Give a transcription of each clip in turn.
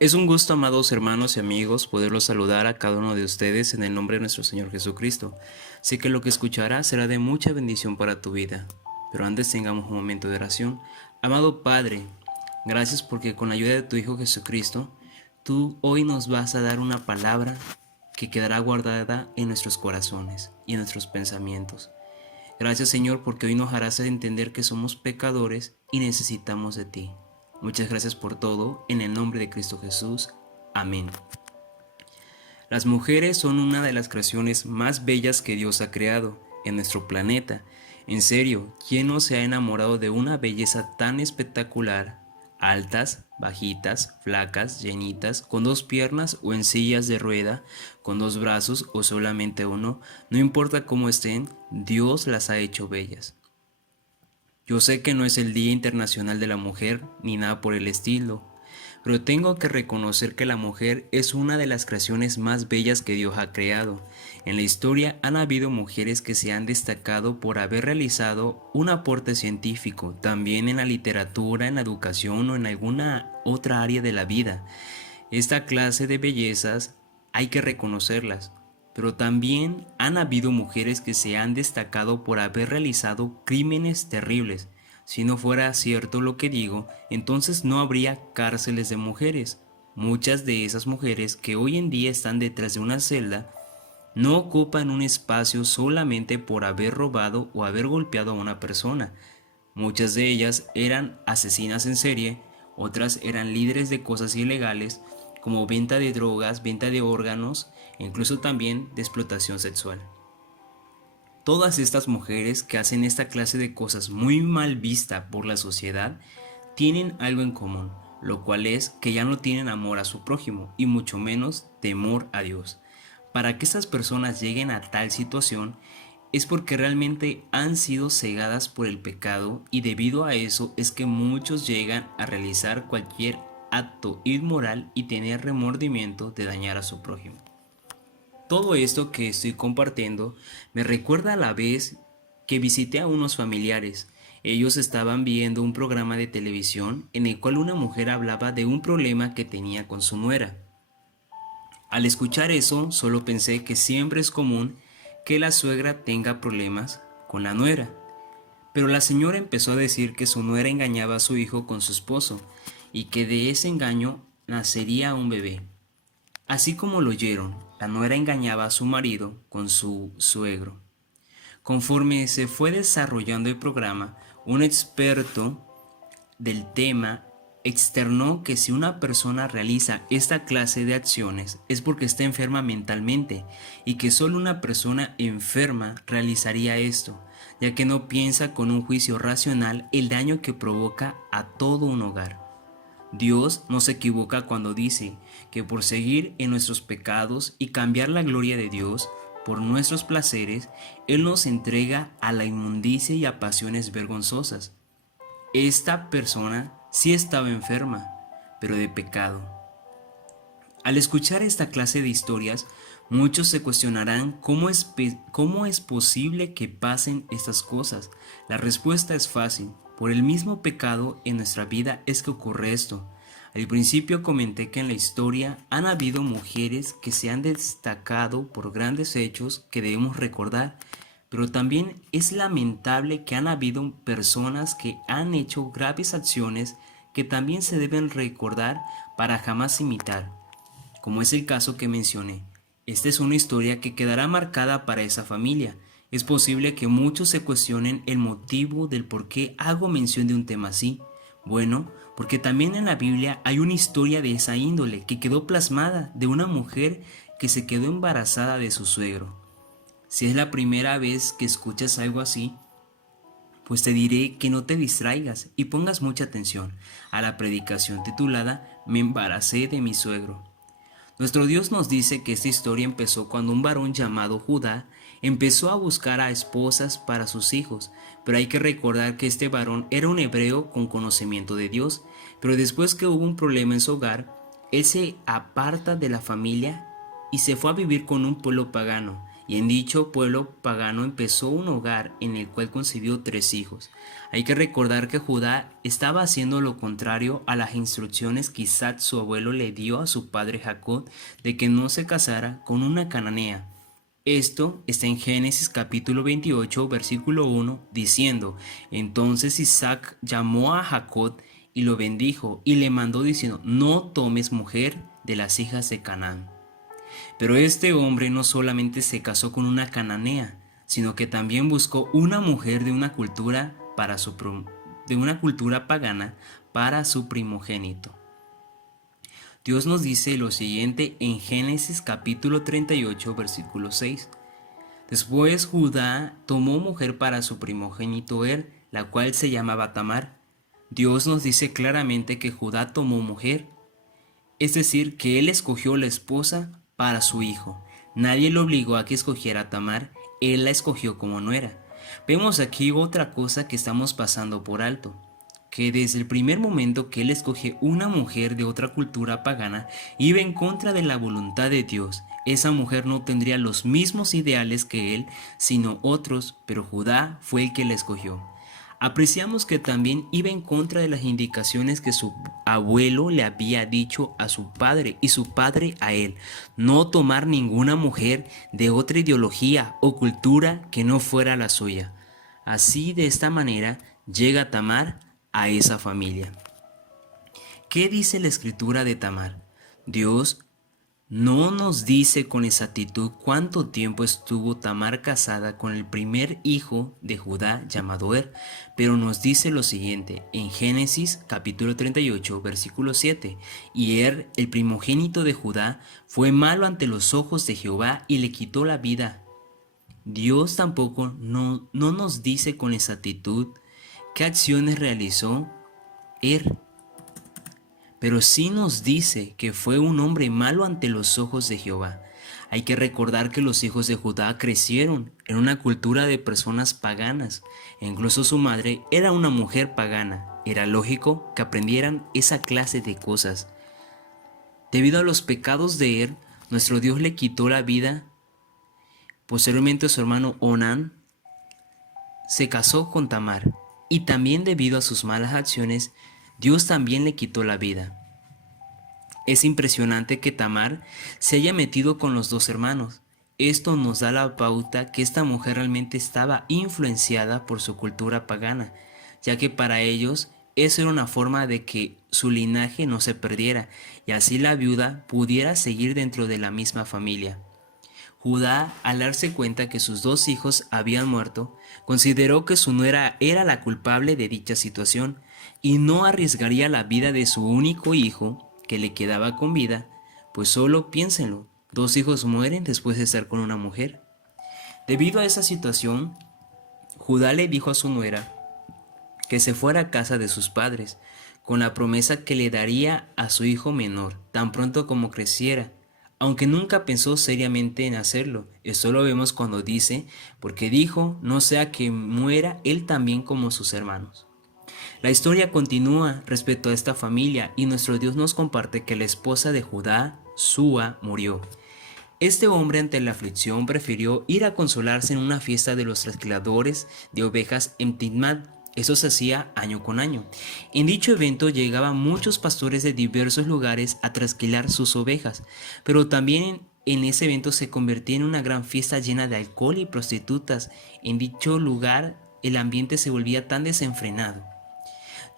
Es un gusto, amados hermanos y amigos, poderlos saludar a cada uno de ustedes en el nombre de nuestro Señor Jesucristo. Sé que lo que escucharás será de mucha bendición para tu vida, pero antes tengamos un momento de oración. Amado Padre, gracias porque con la ayuda de tu Hijo Jesucristo, tú hoy nos vas a dar una palabra que quedará guardada en nuestros corazones y en nuestros pensamientos. Gracias, Señor, porque hoy nos harás entender que somos pecadores y necesitamos de ti. Muchas gracias por todo, en el nombre de Cristo Jesús. Amén. Las mujeres son una de las creaciones más bellas que Dios ha creado en nuestro planeta. En serio, ¿quién no se ha enamorado de una belleza tan espectacular? Altas, bajitas, flacas, llenitas, con dos piernas o en sillas de rueda, con dos brazos o solamente uno, no importa cómo estén, Dios las ha hecho bellas. Yo sé que no es el Día Internacional de la Mujer ni nada por el estilo, pero tengo que reconocer que la mujer es una de las creaciones más bellas que Dios ha creado. En la historia han habido mujeres que se han destacado por haber realizado un aporte científico, también en la literatura, en la educación o en alguna otra área de la vida. Esta clase de bellezas hay que reconocerlas, pero también han habido mujeres que se han destacado por haber realizado crímenes terribles. Si no fuera cierto lo que digo, entonces no habría cárceles de mujeres. Muchas de esas mujeres que hoy en día están detrás de una celda no ocupan un espacio solamente por haber robado o haber golpeado a una persona. Muchas de ellas eran asesinas en serie, otras eran líderes de cosas ilegales como venta de drogas, venta de órganos e incluso también de explotación sexual. Todas estas mujeres que hacen esta clase de cosas muy mal vista por la sociedad tienen algo en común, lo cual es que ya no tienen amor a su prójimo y mucho menos temor a Dios. Para que estas personas lleguen a tal situación es porque realmente han sido cegadas por el pecado y debido a eso es que muchos llegan a realizar cualquier acto inmoral y tener remordimiento de dañar a su prójimo. Todo esto que estoy compartiendo me recuerda a la vez que visité a unos familiares. Ellos estaban viendo un programa de televisión en el cual una mujer hablaba de un problema que tenía con su nuera. Al escuchar eso, solo pensé que siempre es común que la suegra tenga problemas con la nuera. Pero la señora empezó a decir que su nuera engañaba a su hijo con su esposo y que de ese engaño nacería un bebé. Así como lo oyeron, la nuera engañaba a su marido con su suegro. Conforme se fue desarrollando el programa, un experto del tema externó que si una persona realiza esta clase de acciones es porque está enferma mentalmente y que solo una persona enferma realizaría esto, ya que no piensa con un juicio racional el daño que provoca a todo un hogar. Dios no se equivoca cuando dice que por seguir en nuestros pecados y cambiar la gloria de Dios por nuestros placeres, Él nos entrega a la inmundicia y a pasiones vergonzosas. Esta persona sí estaba enferma, pero de pecado. Al escuchar esta clase de historias, muchos se cuestionarán cómo es posible que pasen estas cosas. La respuesta es fácil. Por el mismo pecado en nuestra vida es que ocurre esto. Al principio comenté que en la historia han habido mujeres que se han destacado por grandes hechos que debemos recordar, pero también es lamentable que han habido personas que han hecho graves acciones que también se deben recordar para jamás imitar, como es el caso que mencioné. Esta es una historia que quedará marcada para esa familia. Es posible que muchos se cuestionen el motivo del por qué hago mención de un tema así. Bueno, porque también en la Biblia hay una historia de esa índole que quedó plasmada de una mujer que se quedó embarazada de su suegro. Si es la primera vez que escuchas algo así, pues te diré que no te distraigas y pongas mucha atención a la predicación titulada Me embaracé de mi suegro. Nuestro Dios nos dice que esta historia empezó cuando un varón llamado Judá empezó a buscar a esposas para sus hijos, pero hay que recordar que este varón era un hebreo con conocimiento de Dios, pero después que hubo un problema en su hogar, él se aparta de la familia y se fue a vivir con un pueblo pagano, y en dicho pueblo pagano empezó un hogar en el cual concibió 3 hijos. Hay que recordar que Judá estaba haciendo lo contrario a las instrucciones que Isaac, su abuelo, le dio a su padre Jacob de que no se casara con una cananea. Esto está en Génesis capítulo 28, versículo 1, diciendo: Entonces Isaac llamó a Jacob y lo bendijo y le mandó diciendo: No tomes mujer de las hijas de Canaán. Pero este hombre no solamente se casó con una cananea, sino que también buscó una mujer de una cultura pagana para su primogénito. Dios nos dice lo siguiente en Génesis capítulo 38, versículo 6. Después Judá tomó mujer para su primogénito la cual se llamaba Tamar. Dios nos dice claramente que Judá tomó mujer, es decir, que él escogió la esposa para su hijo. Nadie lo obligó a que escogiera a Tamar, él la escogió como nuera. Vemos aquí otra cosa que estamos pasando por alto, que desde el primer momento que él escoge una mujer de otra cultura pagana, iba en contra de la voluntad de Dios. Esa mujer no tendría los mismos ideales que él, sino otros, pero Judá fue el que la escogió. Apreciamos que también iba en contra de las indicaciones que su abuelo le había dicho a su padre y su padre a él: no tomar ninguna mujer de otra ideología o cultura que no fuera la suya. Así, de esta manera, llega Tamar a esa familia. ¿Qué dice la escritura de Tamar? Dios no nos dice con exactitud cuánto tiempo estuvo Tamar casada con el primer hijo de Judá llamado pero nos dice lo siguiente en Génesis capítulo 38 versículo 7: y el primogénito de Judá, fue malo ante los ojos de Jehová y le quitó la vida. Dios tampoco no nos dice con exactitud qué acciones realizó pero sí nos dice que fue un hombre malo ante los ojos de Jehová. Hay que recordar que los hijos de Judá crecieron en una cultura de personas paganas, e incluso su madre era una mujer pagana. Era lógico que aprendieran esa clase de cosas. Debido a los pecados de nuestro Dios le quitó la vida. Posteriormente su hermano Onán se casó con Tamar, y también debido a sus malas acciones, Dios también le quitó la vida. Es impresionante que Tamar se haya metido con los 2 hermanos. Esto nos da la pauta que esta mujer realmente estaba influenciada por su cultura pagana, ya que para ellos eso era una forma de que su linaje no se perdiera y así la viuda pudiera seguir dentro de la misma familia. Judá, al darse cuenta que sus 2 hijos habían muerto, consideró que su nuera era la culpable de dicha situación y no arriesgaría la vida de su único hijo que le quedaba con vida, pues solo piénsenlo, 2 hijos mueren después de estar con una mujer. Debido a esa situación, Judá le dijo a su nuera que se fuera a casa de sus padres, con la promesa que le daría a su hijo menor tan pronto como creciera, aunque nunca pensó seriamente en hacerlo. Esto lo vemos cuando dice: porque dijo, no sea que muera él también como sus hermanos. La historia continúa respecto a esta familia y nuestro Dios nos comparte que la esposa de Judá, Súa, murió. Este hombre, ante la aflicción, prefirió ir a consolarse en una fiesta de los trasquiladores de ovejas en Timnat. Eso se hacía año con año. En dicho evento llegaban muchos pastores de diversos lugares a trasquilar sus ovejas, pero también en ese evento se convertía en una gran fiesta llena de alcohol y prostitutas. En dicho lugar el ambiente se volvía tan desenfrenado.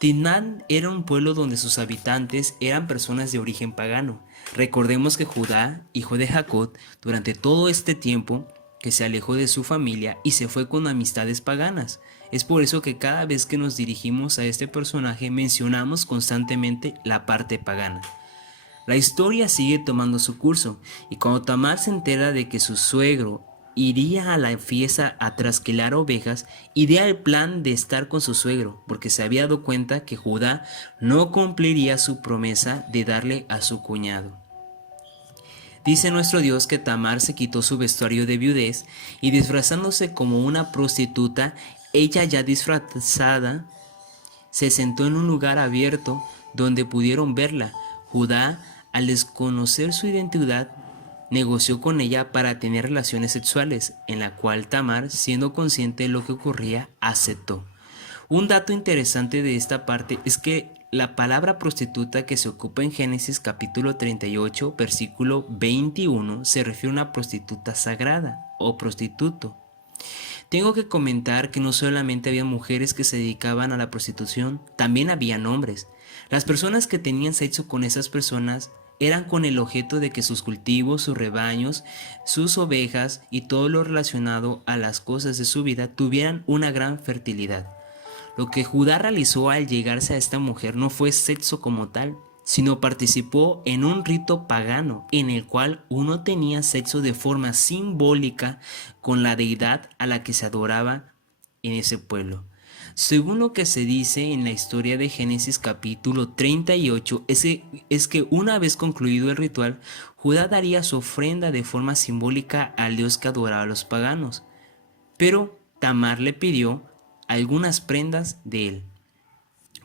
Timnat era un pueblo donde sus habitantes eran personas de origen pagano. Recordemos que Judá, hijo de Jacob, durante todo este tiempo que se alejó de su familia y se fue con amistades paganas. Es por eso que cada vez que nos dirigimos a este personaje mencionamos constantemente la parte pagana. La historia sigue tomando su curso y cuando Tamar se entera de que su suegro iría a la fiesta a trasquilar ovejas, idea el plan de estar con su suegro, porque se había dado cuenta que Judá no cumpliría su promesa de darle a su cuñado. Dice nuestro Dios que Tamar se quitó su vestuario de viudez y, disfrazándose como una prostituta, ella ya disfrazada, se sentó en un lugar abierto donde pudieron verla. Judá, al desconocer su identidad, negoció con ella para tener relaciones sexuales, en la cual Tamar, siendo consciente de lo que ocurría, aceptó. Un dato interesante de esta parte es que la palabra prostituta que se ocupa en Génesis capítulo 38, versículo 21, se refiere a una prostituta sagrada o prostituto. Tengo que comentar que no solamente había mujeres que se dedicaban a la prostitución, también habían hombres. Las personas que tenían sexo con esas personas eran con el objeto de que sus cultivos, sus rebaños, sus ovejas y todo lo relacionado a las cosas de su vida tuvieran una gran fertilidad. Lo que Judá realizó al llegarse a esta mujer no fue sexo como tal, sino participó en un rito pagano en el cual uno tenía sexo de forma simbólica con la deidad a la que se adoraba en ese pueblo. Según lo que se dice en la historia de Génesis capítulo 38, es que una vez concluido el ritual, Judá daría su ofrenda de forma simbólica al dios que adoraba a los paganos. Pero Tamar le pidió algunas prendas de él.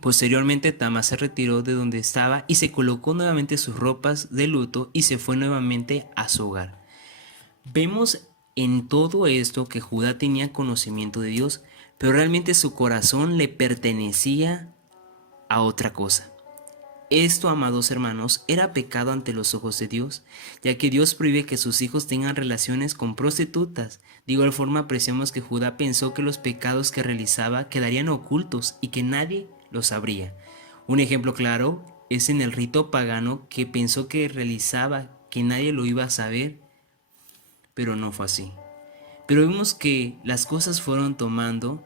Posteriormente Tamar se retiró de donde estaba y se colocó nuevamente sus ropas de luto y se fue nuevamente a su hogar. Vemos en todo esto que Judá tenía conocimiento de Dios, pero realmente su corazón le pertenecía a otra cosa. Esto, amados hermanos, era pecado ante los ojos de Dios, ya que Dios prohíbe que sus hijos tengan relaciones con prostitutas. De igual forma, apreciamos que Judá pensó que los pecados que realizaba quedarían ocultos y que nadie los sabría. Un ejemplo claro es en el rito pagano que pensó que realizaba, que nadie lo iba a saber, pero no fue así. Pero vemos que las cosas fueron tomando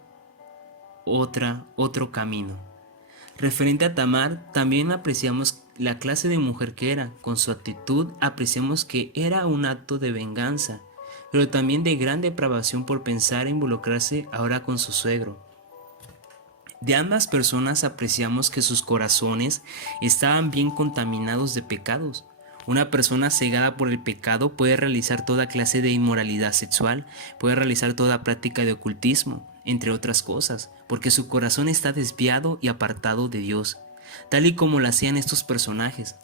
otro camino. Referente a Tamar, también apreciamos la clase de mujer que era. Con su actitud apreciamos que era un acto de venganza, pero también de gran depravación por pensar en involucrarse ahora con su suegro. De ambas personas apreciamos que sus corazones estaban bien contaminados de pecados. Una persona cegada por el pecado puede realizar toda clase de inmoralidad sexual, puede realizar toda práctica de ocultismo, entre otras cosas, porque su corazón está desviado y apartado de Dios, tal y como lo hacían estos personajes.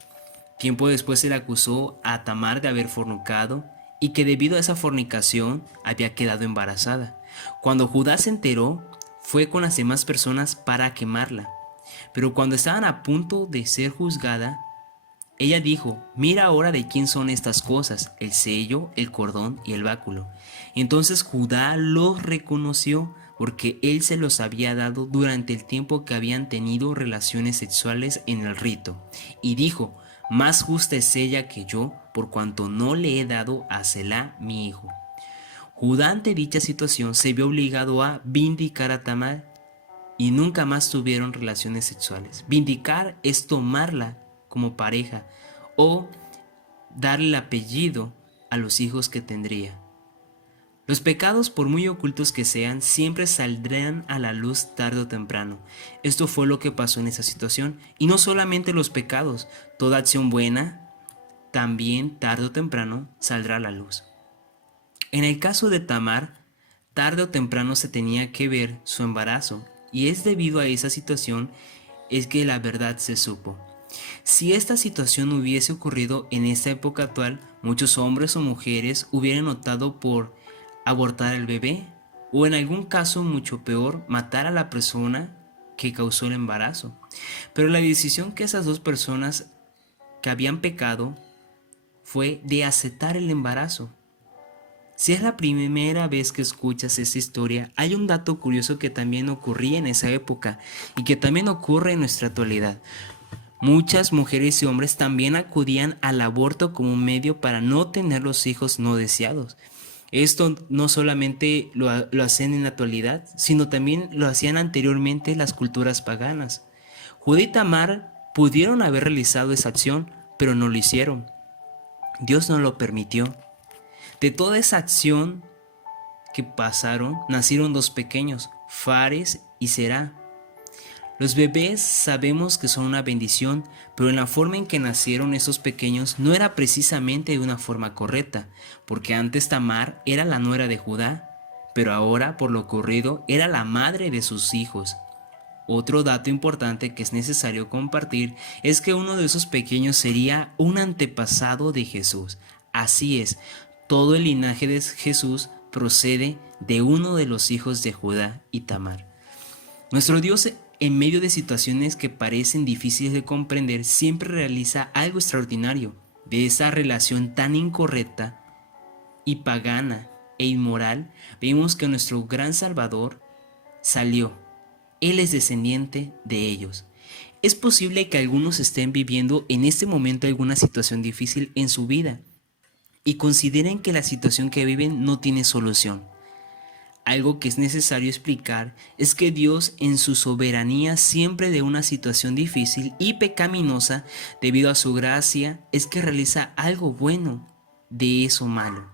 Tiempo después se le acusó a Tamar de haber fornicado y que debido a esa fornicación había quedado embarazada. Cuando Judá se enteró, fue con las demás personas para quemarla, pero cuando estaban a punto de ser juzgada, ella dijo: mira ahora de quién son estas cosas, el sello, el cordón y el báculo. Entonces Judá los reconoció porque él se los había dado durante el tiempo que habían tenido relaciones sexuales en el rito, y dijo: más justa es ella que yo, por cuanto no le he dado a Selá mi hijo. Judá ante dicha situación se vio obligado a vindicar a Tamar y nunca más tuvieron relaciones sexuales. Vindicar es tomarla como pareja o darle el apellido a los hijos que tendría. Los pecados, por muy ocultos que sean, siempre saldrán a la luz tarde o temprano. Esto fue lo que pasó en esa situación. Y no solamente los pecados, toda acción buena también tarde o temprano saldrá a la luz. En el caso de Tamar, tarde o temprano se tenía que ver su embarazo, y es debido a esa situación es que la verdad se supo. Si esta situación hubiese ocurrido en esta época actual, muchos hombres o mujeres hubieran optado por abortar al bebé, o en algún caso mucho peor, matar a la persona que causó el embarazo. Pero la decisión que esas dos personas que habían pecado fue de aceptar el embarazo. Si es la primera vez que escuchas esta historia, hay un dato curioso que también ocurría en esa época y que también ocurre en nuestra actualidad. Muchas mujeres y hombres también acudían al aborto como un medio para no tener los hijos no deseados. Esto no solamente lo hacen en la actualidad, sino también lo hacían anteriormente las culturas paganas. Judá y Tamar pudieron haber realizado esa acción, pero no lo hicieron. Dios no lo permitió. De toda esa acción que pasaron, nacieron dos pequeños, Fares y Será. Los bebés sabemos que son una bendición, pero en la forma en que nacieron esos pequeños no era precisamente de una forma correcta, porque antes Tamar era la nuera de Judá, pero ahora, por lo ocurrido, era la madre de sus hijos. Otro dato importante que es necesario compartir es que uno de esos pequeños sería un antepasado de Jesús. Así es, todo el linaje de Jesús procede de uno de los hijos de Judá y Tamar. Nuestro Dios, en medio de situaciones que parecen difíciles de comprender, siempre realiza algo extraordinario. De esa relación tan incorrecta y pagana e inmoral, vemos que nuestro gran Salvador salió. Él es descendiente de ellos. Es posible que algunos estén viviendo en este momento alguna situación difícil en su vida y consideren que la situación que viven no tiene solución. Algo que es necesario explicar es que Dios, en su soberanía siempre de una situación difícil y pecaminosa, debido a su gracia, es que realiza algo bueno de eso malo.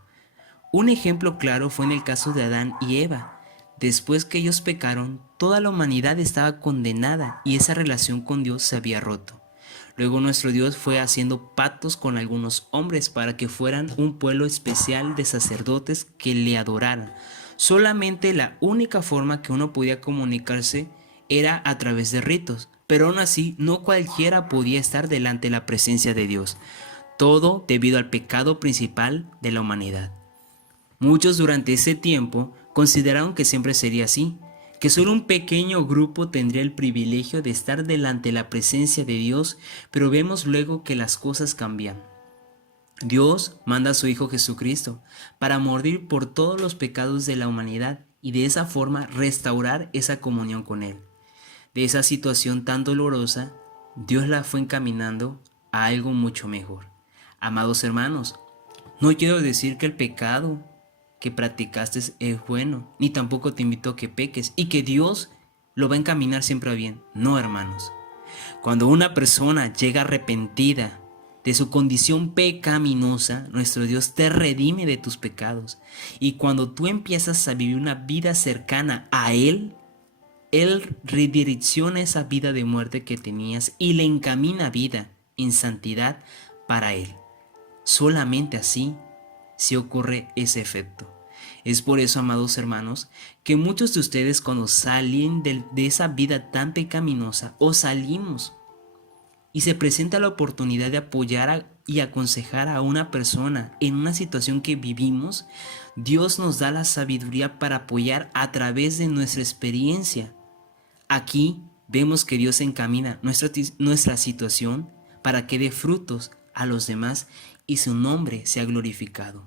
Un ejemplo claro fue en el caso de Adán y Eva. Después que ellos pecaron, toda la humanidad estaba condenada y esa relación con Dios se había roto. Luego nuestro Dios fue haciendo pactos con algunos hombres para que fueran un pueblo especial de sacerdotes que le adoraran. Solamente la única forma que uno podía comunicarse era a través de ritos, pero aún así no cualquiera podía estar delante de la presencia de Dios. Todo debido al pecado principal de la humanidad. Muchos durante ese tiempo consideraron que siempre sería así, que solo un pequeño grupo tendría el privilegio de estar delante de la presencia de Dios, pero vemos luego que las cosas cambian. Dios manda a su Hijo Jesucristo para morir por todos los pecados de la humanidad y de esa forma restaurar esa comunión con Él. De esa situación tan dolorosa, Dios la fue encaminando a algo mucho mejor. Amados hermanos, no quiero decir que el pecado que practicaste es bueno, ni tampoco te invito a que peques y que Dios lo va a encaminar siempre a bien. No, hermanos. Cuando una persona llega arrepentida de su condición pecaminosa, nuestro Dios te redime de tus pecados. Y cuando tú empiezas a vivir una vida cercana a Él redirecciona esa vida de muerte que tenías y le encamina vida en santidad para Él. Solamente así se ocurre ese efecto. Es por eso, amados hermanos, que muchos de ustedes cuando salen de esa vida tan pecaminosa o salimos y se presenta la oportunidad de apoyar y aconsejar a una persona en una situación que vivimos, Dios nos da la sabiduría para apoyar a través de nuestra experiencia. Aquí vemos que Dios encamina nuestra situación para que dé frutos a los demás y su nombre sea glorificado.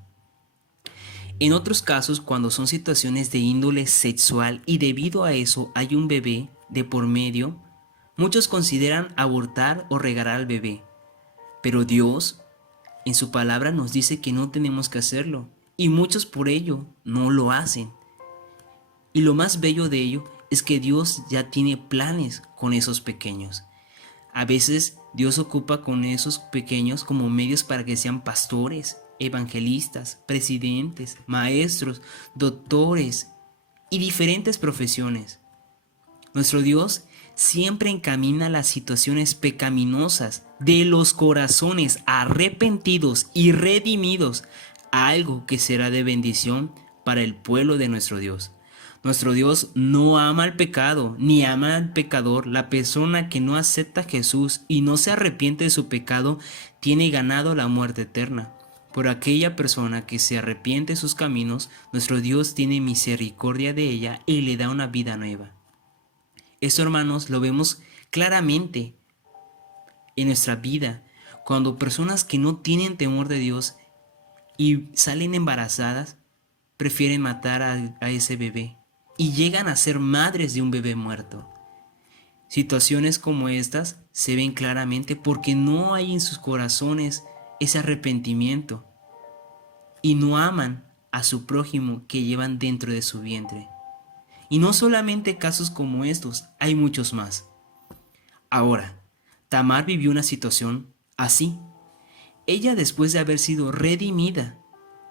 En otros casos, cuando son situaciones de índole sexual y debido a eso hay un bebé de por medio, muchos consideran abortar o regalar al bebé. Pero Dios, en su palabra, nos dice que no tenemos que hacerlo. Y muchos por ello no lo hacen. Y lo más bello de ello es que Dios ya tiene planes con esos pequeños. A veces Dios ocupa con esos pequeños como medios para que sean pastores, evangelistas, presidentes, maestros, doctores y diferentes profesiones. Nuestro Dios siempre encamina las situaciones pecaminosas de los corazones arrepentidos y redimidos a algo que será de bendición para el pueblo de nuestro Dios. Nuestro Dios no ama al pecado, ni ama al pecador. La persona que no acepta a Jesús y no se arrepiente de su pecado tiene ganado la muerte eterna. Por aquella persona que se arrepiente de sus caminos, nuestro Dios tiene misericordia de ella y le da una vida nueva. Esto, hermanos, lo vemos claramente en nuestra vida, cuando personas que no tienen temor de Dios y salen embarazadas, prefieren matar a ese bebé y llegan a ser madres de un bebé muerto. Situaciones como estas se ven claramente porque no hay en sus corazones ese arrepentimiento y no aman a su prójimo que llevan dentro de su vientre. Y no solamente casos como estos, hay muchos más. Ahora, Tamar vivió una situación así. Ella, después de haber sido redimida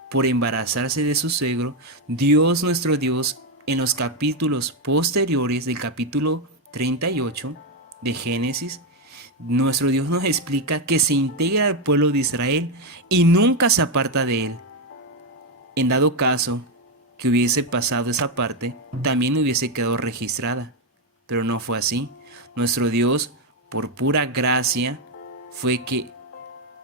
por embarazarse de su suegro, Dios, nuestro Dios, en los capítulos posteriores del capítulo 38 de Génesis, nuestro Dios nos explica que se integra al pueblo de Israel y nunca se aparta de él. En dado caso que hubiese pasado esa parte, también hubiese quedado registrada, pero no fue así. Nuestro Dios, por pura gracia, fue que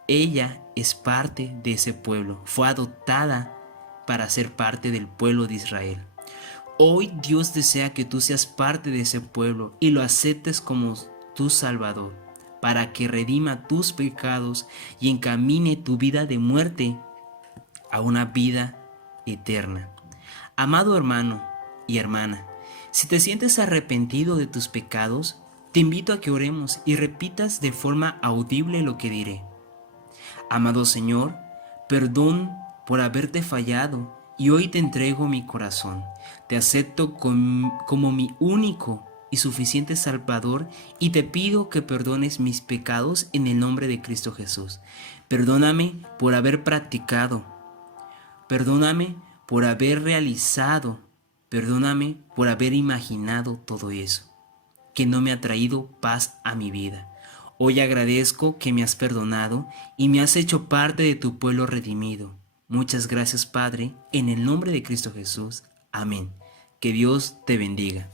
ella es parte de ese pueblo, fue adoptada para ser parte del pueblo de Israel. Hoy Dios desea que tú seas parte de ese pueblo y lo aceptes como tu Salvador, para que redima tus pecados y encamine tu vida de muerte a una vida eterna. Amado hermano y hermana, si te sientes arrepentido de tus pecados, te invito a que oremos y repitas de forma audible lo que diré. Amado Señor, perdón por haberte fallado y hoy te entrego mi corazón. Te acepto como mi único y suficiente Salvador y te pido que perdones mis pecados en el nombre de Cristo Jesús. Perdóname por haber practicado. Perdóname por haber realizado. Perdóname por haber imaginado todo eso, que no me ha traído paz a mi vida. Hoy agradezco que me has perdonado y me has hecho parte de tu pueblo redimido. Muchas gracias, Padre, en el nombre de Cristo Jesús. Amén. Que Dios te bendiga.